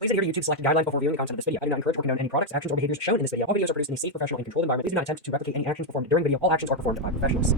Please adhere to YouTube's selected guidelines before viewing the content of this video. I do not encourage or condone any products, actions, or behaviors shown in this video. All videos are produced in a safe, professional, and controlled environment. Please do not attempt to replicate any actions performed during the video. All actions are performed by professionals.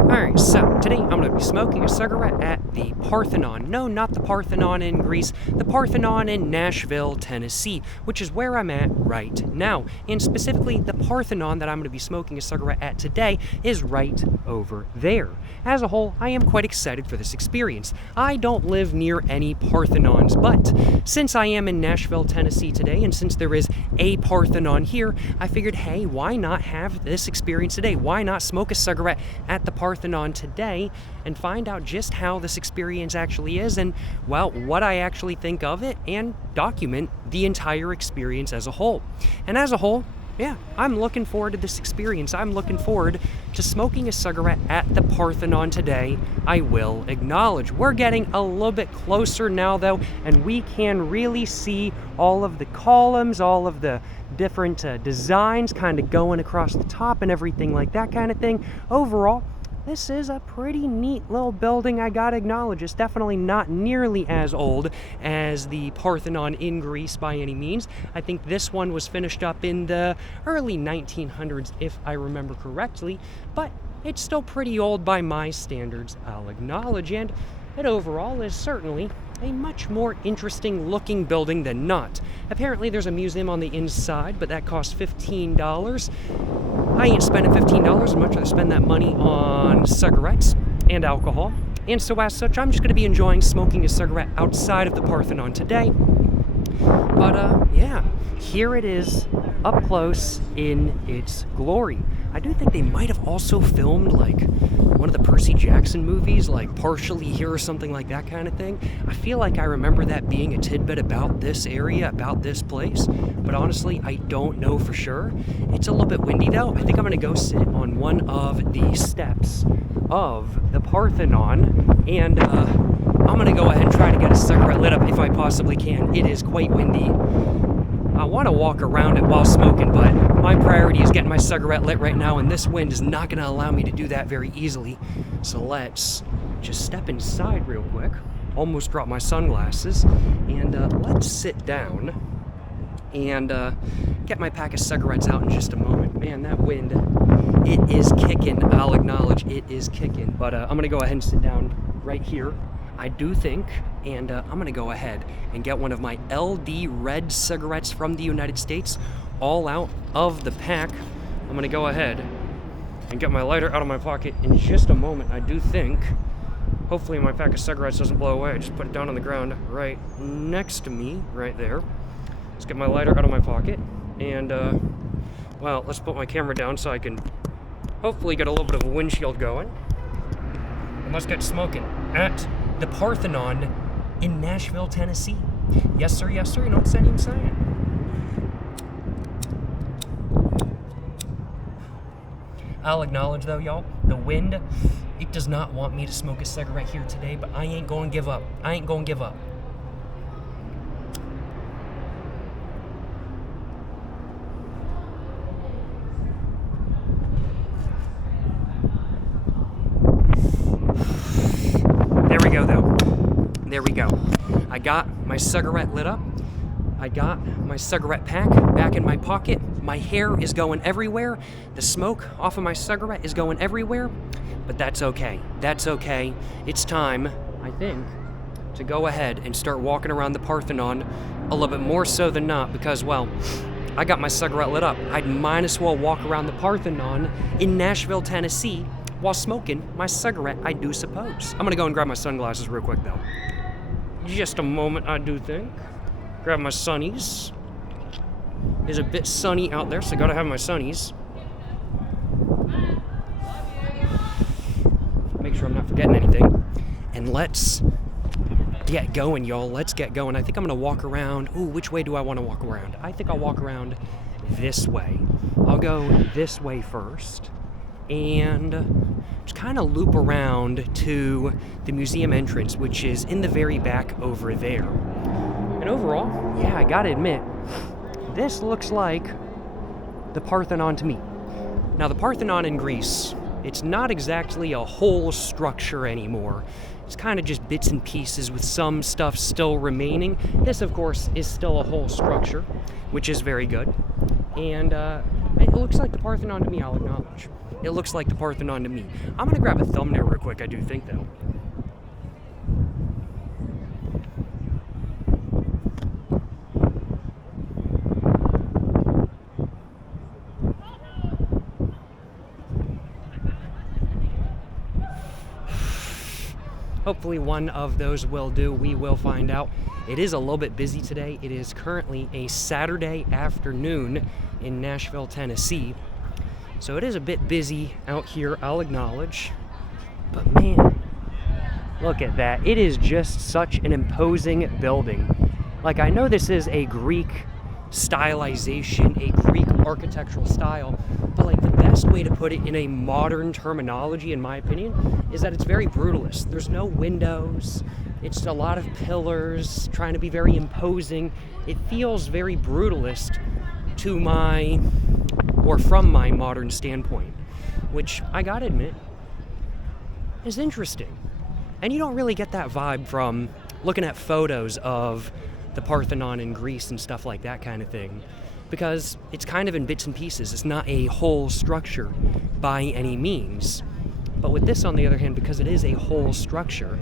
Alright, so today I'm going to be smoking a cigarette at the Parthenon. No, not the Parthenon in Greece, the Parthenon in Nashville, Tennessee, which is where I'm at right now. And specifically, the Parthenon that I'm going to be smoking a cigarette at today is right over there. As a whole, I am quite excited for this experience. I don't live near any Parthenons, but since I am in Nashville, Tennessee today, and since there is a Parthenon here, I figured, hey, why not have this experience today? Why not smoke a cigarette at the Parthenon today and find out just how this experience actually is and, well, what I actually think of it and document the entire experience as a whole. And as a whole, yeah, I'm looking forward to this experience. I'm looking forward to smoking a cigarette at the Parthenon today. I will acknowledge. We're getting a little bit closer now, though, and we can really see all of the columns, all of the different designs kind of going across the top and everything like that kind of thing. Overall, this is a pretty neat little building, I gotta acknowledge. It's definitely not nearly as old as the Parthenon in Greece by any means. I think this one was finished up in the early 1900s, if I remember correctly, but it's still pretty old by my standards, I'll acknowledge, and it overall is certainly a much more interesting looking building than not. Apparently there's a museum on the inside, but that costs $15. I ain't spending $15. I'd much rather spend that money on cigarettes and alcohol. And so as such, I'm just going to be enjoying smoking a cigarette outside of the Parthenon today. But yeah, here it is up close in its glory. I do think they might have also filmed like one of the Percy Jackson movies, like partially here or something like that kind of thing. I feel like I remember that being a tidbit about this area, about this place, but honestly, I don't know for sure. It's a little bit windy though. I think I'm gonna go sit on one of the steps of the Parthenon, and I'm gonna go ahead and try to get a cigarette lit up if I possibly can. It is quite windy. I want to walk around it while smoking, but my priority is getting my cigarette lit right now, and this wind is not going to allow me to do that very easily. So let's just step inside real quick. Almost dropped my sunglasses. And let's sit down and get my pack of cigarettes out in just a moment. Man, that wind, it is kicking. I'll acknowledge it is kicking. But I'm going to go ahead and sit down right here. I do think, and I'm going to go ahead and get one of my LD red cigarettes from the United States all out of the pack. I'm going to go ahead and get my lighter out of my pocket in just a moment. I do think, hopefully my pack of cigarettes doesn't blow away. I just put it down on the ground right next to me, right there. Let's get my lighter out of my pocket, and, well, let's put my camera down so I can hopefully get a little bit of a windshield going. And let's get smoking at the Parthenon in Nashville, Tennessee. Yes, sir, you know what I'm saying? I'll acknowledge, though, y'all, the wind, it does not want me to smoke a cigarette here today, but I ain't gonna give up. I ain't gonna give up. There we go. I got my cigarette lit up. I got my cigarette pack back in my pocket. My hair is going everywhere. The smoke off of my cigarette is going everywhere. But that's okay. That's okay. It's time, I think, to go ahead and start walking around the Parthenon a little bit more so than not because, well, I got my cigarette lit up. I'd might as well walk around the Parthenon in Nashville, Tennessee while smoking my cigarette, I do suppose. I'm gonna go and grab my sunglasses real quick, though. Just a moment, I do think. Grab my sunnies. It's a bit sunny out there, so I gotta have my sunnies. Make sure I'm not forgetting anything. And let's get going, y'all. Let's get going. I think I'm gonna walk around. Ooh, which way do I want to walk around? I think I'll walk around this way. I'll go this way first. And just kind of loop around to the museum entrance, which is in the very back over there. And overall, yeah, I gotta admit, this looks like the Parthenon to me. Now, the Parthenon in Greece, it's not exactly a whole structure anymore. It's kind of just bits and pieces with some stuff still remaining. This, of course, is still a whole structure, which is very good. And it looks like the Parthenon to me, I'll acknowledge. It looks like the Parthenon to me. I'm going to grab a thumbnail real quick, I do think, though. Hopefully one of those will do. We will find out. It is a little bit busy today. It is currently a Saturday afternoon in Nashville, Tennessee. So it is a bit busy out here, I'll acknowledge. But man, look at that. It is just such an imposing building. Like, I know this is a Greek stylization, a Greek architectural style, but like the best way to put it in a modern terminology, in my opinion, is that it's very brutalist. There's no windows. It's a lot of pillars, trying to be very imposing. It feels very brutalist to my, or from my modern standpoint, which I gotta admit is interesting. And you don't really get that vibe from looking at photos of the Parthenon in Greece and stuff like that kind of thing, because it's kind of in bits and pieces. It's not a whole structure by any means. But with this, on the other hand, because it is a whole structure,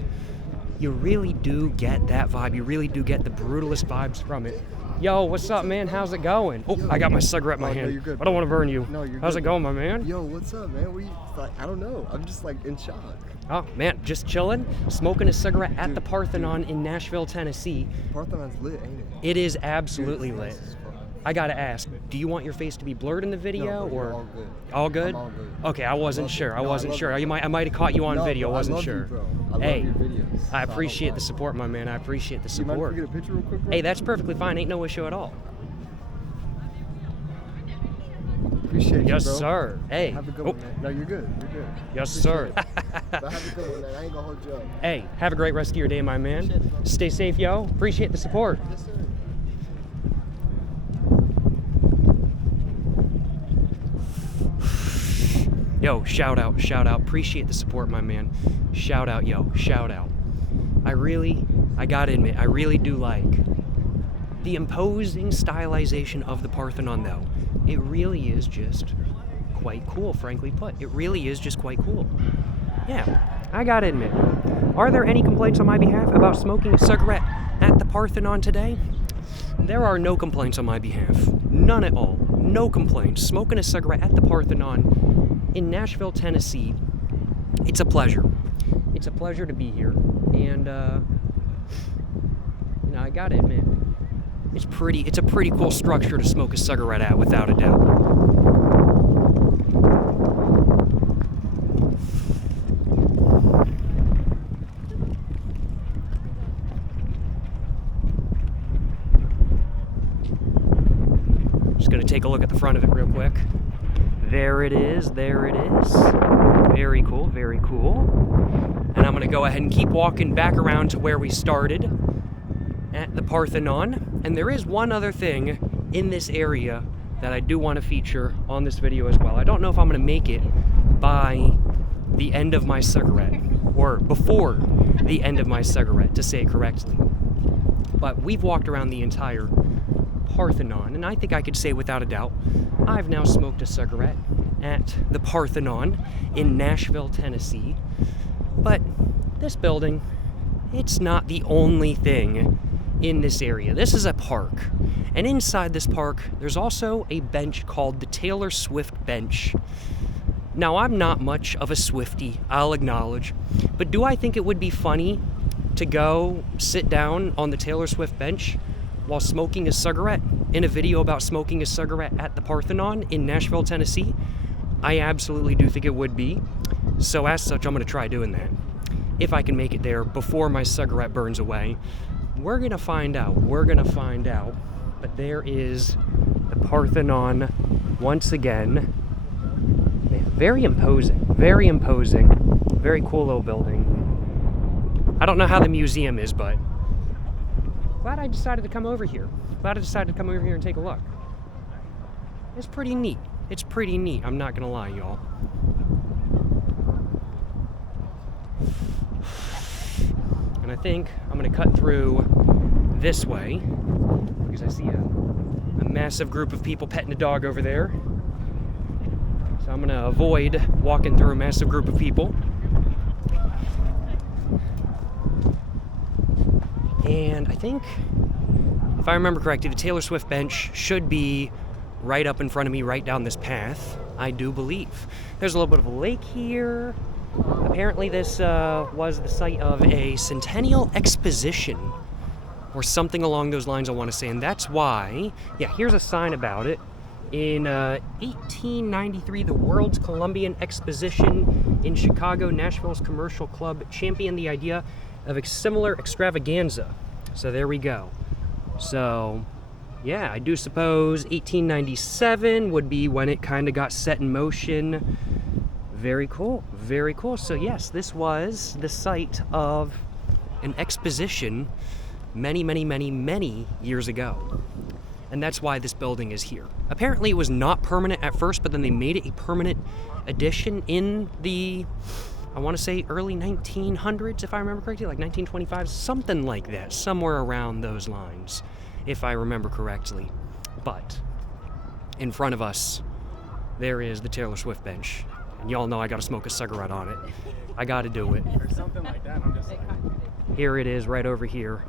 you really do get that vibe. You really do get the brutalist vibes from it. Yo, what's up, man? How's it going? Oh, I got my cigarette in my hand. No, you're good, I don't want to burn you. No, you're How's good. it going, my man? Yo, what's up, man? What you, like, I don't know. I'm just like in shock. Oh, man, just chilling, smoking a cigarette at the Parthenon in Nashville, Tennessee. Parthenon's lit, ain't it? It is absolutely Dude, lit. nice as fuck. I gotta ask, do you want your face to be blurred in the video, No, bro, or you're all good? all good? I'm all good. Okay, I wasn't love sure. it. I No, I wasn't love sure. it. I might have caught you on No, video. bro, Wasn't I love sure. You, bro. I love Hey, your videos. I So appreciate don't the lie. support, my man. I appreciate the You mind if support. we get a picture real quick, bro? Hey, that's perfectly fine. Ain't no issue at all. Appreciate Yes, you, bro. sir. Hey. Have a good Oh, one, man. No, you're good. You're good. yes, Appreciate sir. it. But have a good one, man. I ain't gonna hold you up. Hey, have a great rest of your day, my man. Appreciate it, bro. Stay safe, yo. Appreciate the support. Yes, sir. Yo, shout out, shout out. Appreciate the support, my man. Shout out, yo, shout out. I gotta admit, I really do like the imposing stylization of the Parthenon, though. It really is just quite cool, frankly put. It really is just quite cool. Yeah, I gotta admit. Are there any complaints on my behalf about smoking a cigarette at the Parthenon today? There are no complaints on my behalf. None at all. No complaints. Smoking a cigarette at the Parthenon in Nashville, Tennessee. It's a pleasure. It's a pleasure to be here. And, I gotta admit, it's a pretty cool structure to smoke a cigarette at, without a doubt. Just gonna take a look at the front of it real quick. There it is, there it is. Very cool, very cool. And I'm gonna go ahead and keep walking back around to where we started at the Parthenon. And there is one other thing in this area that I do want to feature on this video as well. I don't know if I'm gonna make it by the end of my cigarette, or before the end of my cigarette, to say it correctly. But we've walked around the entire Parthenon, and I think I could say without a doubt, I've now smoked a cigarette at the Parthenon in Nashville, Tennessee. But this building, it's not the only thing in this area. This is a park, and inside this park, there's also a bench called the Taylor Swift bench. Now, I'm not much of a Swiftie, I'll acknowledge, but do I think it would be funny to go sit down on the Taylor Swift bench while smoking a cigarette in a video about smoking a cigarette at the Parthenon in Nashville, Tennessee? I absolutely do think it would be. So as such, I'm going to try doing that. If I can make it there before my cigarette burns away. We're going to find out. We're going to find out. But there is the Parthenon once again. Man, very imposing. Very imposing. Very cool little building. I don't know how the museum is, but glad I decided to come over here. Glad I decided to come over here and take a look. It's pretty neat. It's pretty neat, I'm not gonna lie, y'all. And I think I'm gonna cut through this way because I see a massive group of people petting a dog over there. So I'm gonna avoid walking through a massive group of people. And I think, if I remember correctly, the Taylor Swift bench should be right up in front of me, right down this path, I do believe. There's a little bit of a lake here. Apparently this was the site of a Centennial Exposition, or something along those lines, I want to say, and that's why, yeah, here's a sign about it. In 1893, the World's Columbian Exposition in Chicago, Nashville's commercial club championed the idea of a similar extravaganza. So there we go. So, yeah, I do suppose 1897 would be when it kind of got set in motion. Very cool, very cool. So yes, this was the site of an exposition many, many, many, many years ago. And that's why this building is here. Apparently it was not permanent at first, but then they made it a permanent addition in the, I want to say early 1900s, if I remember correctly, like 1925, something like that, somewhere around those lines, if I remember correctly. But in front of us, there is the Taylor Swift bench. And y'all know I gotta smoke a cigarette on it. I gotta do it. Or something like that. I'm just like, Here it is, right over here.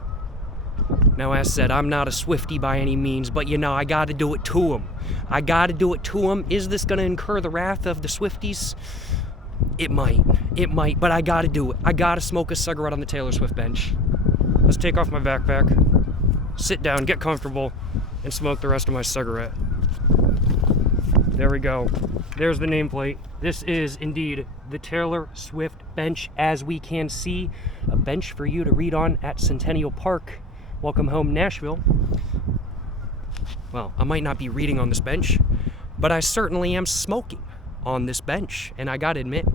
Now, as said, I'm not a Swiftie by any means, but you know, I gotta do it to him. I gotta do it to him. Is this gonna incur the wrath of the Swifties? It might, but I gotta do it. I gotta smoke a cigarette on the Taylor Swift bench. Let's take off my backpack, sit down, get comfortable, and smoke the rest of my cigarette. There we go. There's the nameplate. This is indeed the Taylor Swift bench, as we can see. A bench for you to read on at Centennial Park. Welcome home, Nashville. Well, I might not be reading on this bench, but I certainly am smoking on this bench. And I gotta admit,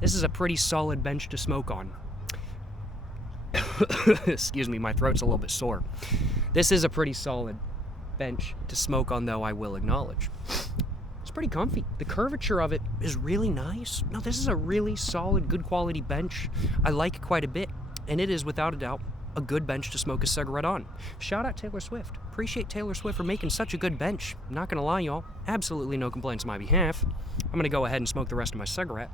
this is a pretty solid bench to smoke on. Excuse me, my throat's a little bit sore. This is a pretty solid bench to smoke on, though, I will acknowledge. It's pretty comfy. The curvature of it is really nice. No, this is a really solid, good quality bench. I like it quite a bit, and it is, without a doubt, a good bench to smoke a cigarette on. Shout out Taylor Swift. Appreciate Taylor Swift for making such a good bench. Not gonna lie, y'all. Absolutely no complaints on my behalf. I'm gonna go ahead and smoke the rest of my cigarette.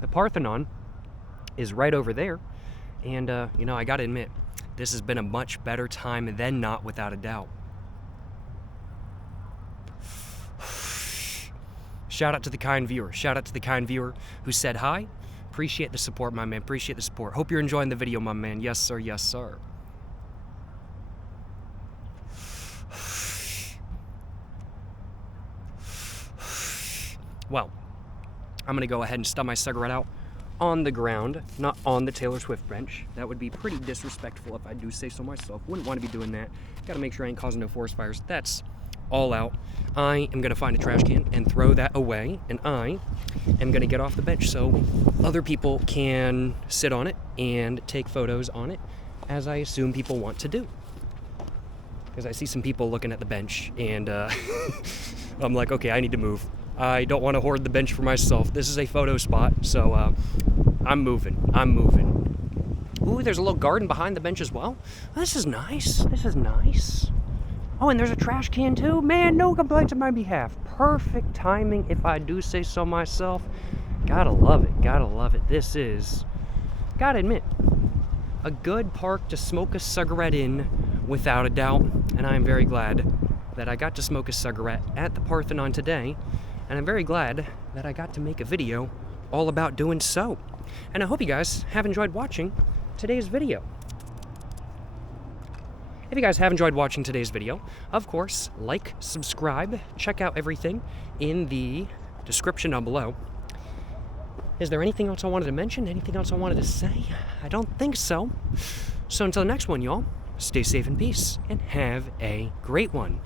The Parthenon is right over there, and you know, I gotta admit, this has been a much better time than not, without a doubt. Shout out to the kind viewer. Shout out to the kind viewer who said hi. Appreciate the support, my man. Appreciate the support. Hope you're enjoying the video, my man. Yes, sir. Yes, sir. Well, I'm gonna go ahead and stub my cigarette out on the ground, not on the Taylor Swift bench. That would be pretty disrespectful if I do say so myself. Wouldn't want to be doing that. Gotta make sure I ain't causing no forest fires. That's all out. I am gonna find a trash can and throw that away, and I am gonna get off the bench so other people can sit on it and take photos on it, as I assume people want to do. Because I see some people looking at the bench, and I'm like, okay, I need to move. I don't want to hoard the bench for myself. This is a photo spot, so I'm moving. Ooh, there's a little garden behind the bench as well. This is nice. This is nice. Oh, and there's a trash can too. Man, no complaints on my behalf. Perfect timing, if I do say so myself. Gotta love it. Gotta love it. This is, gotta admit, a good park to smoke a cigarette in, without a doubt. And I'm very glad that I got to smoke a cigarette at the Parthenon today. And I'm very glad that I got to make a video all about doing so. And I hope you guys have enjoyed watching today's video. If you guys have enjoyed watching today's video, of course, like, subscribe, check out everything in the description down below. Is there anything else I wanted to mention? Anything else I wanted to say? I don't think so. So until the next one, y'all, stay safe in peace and have a great one.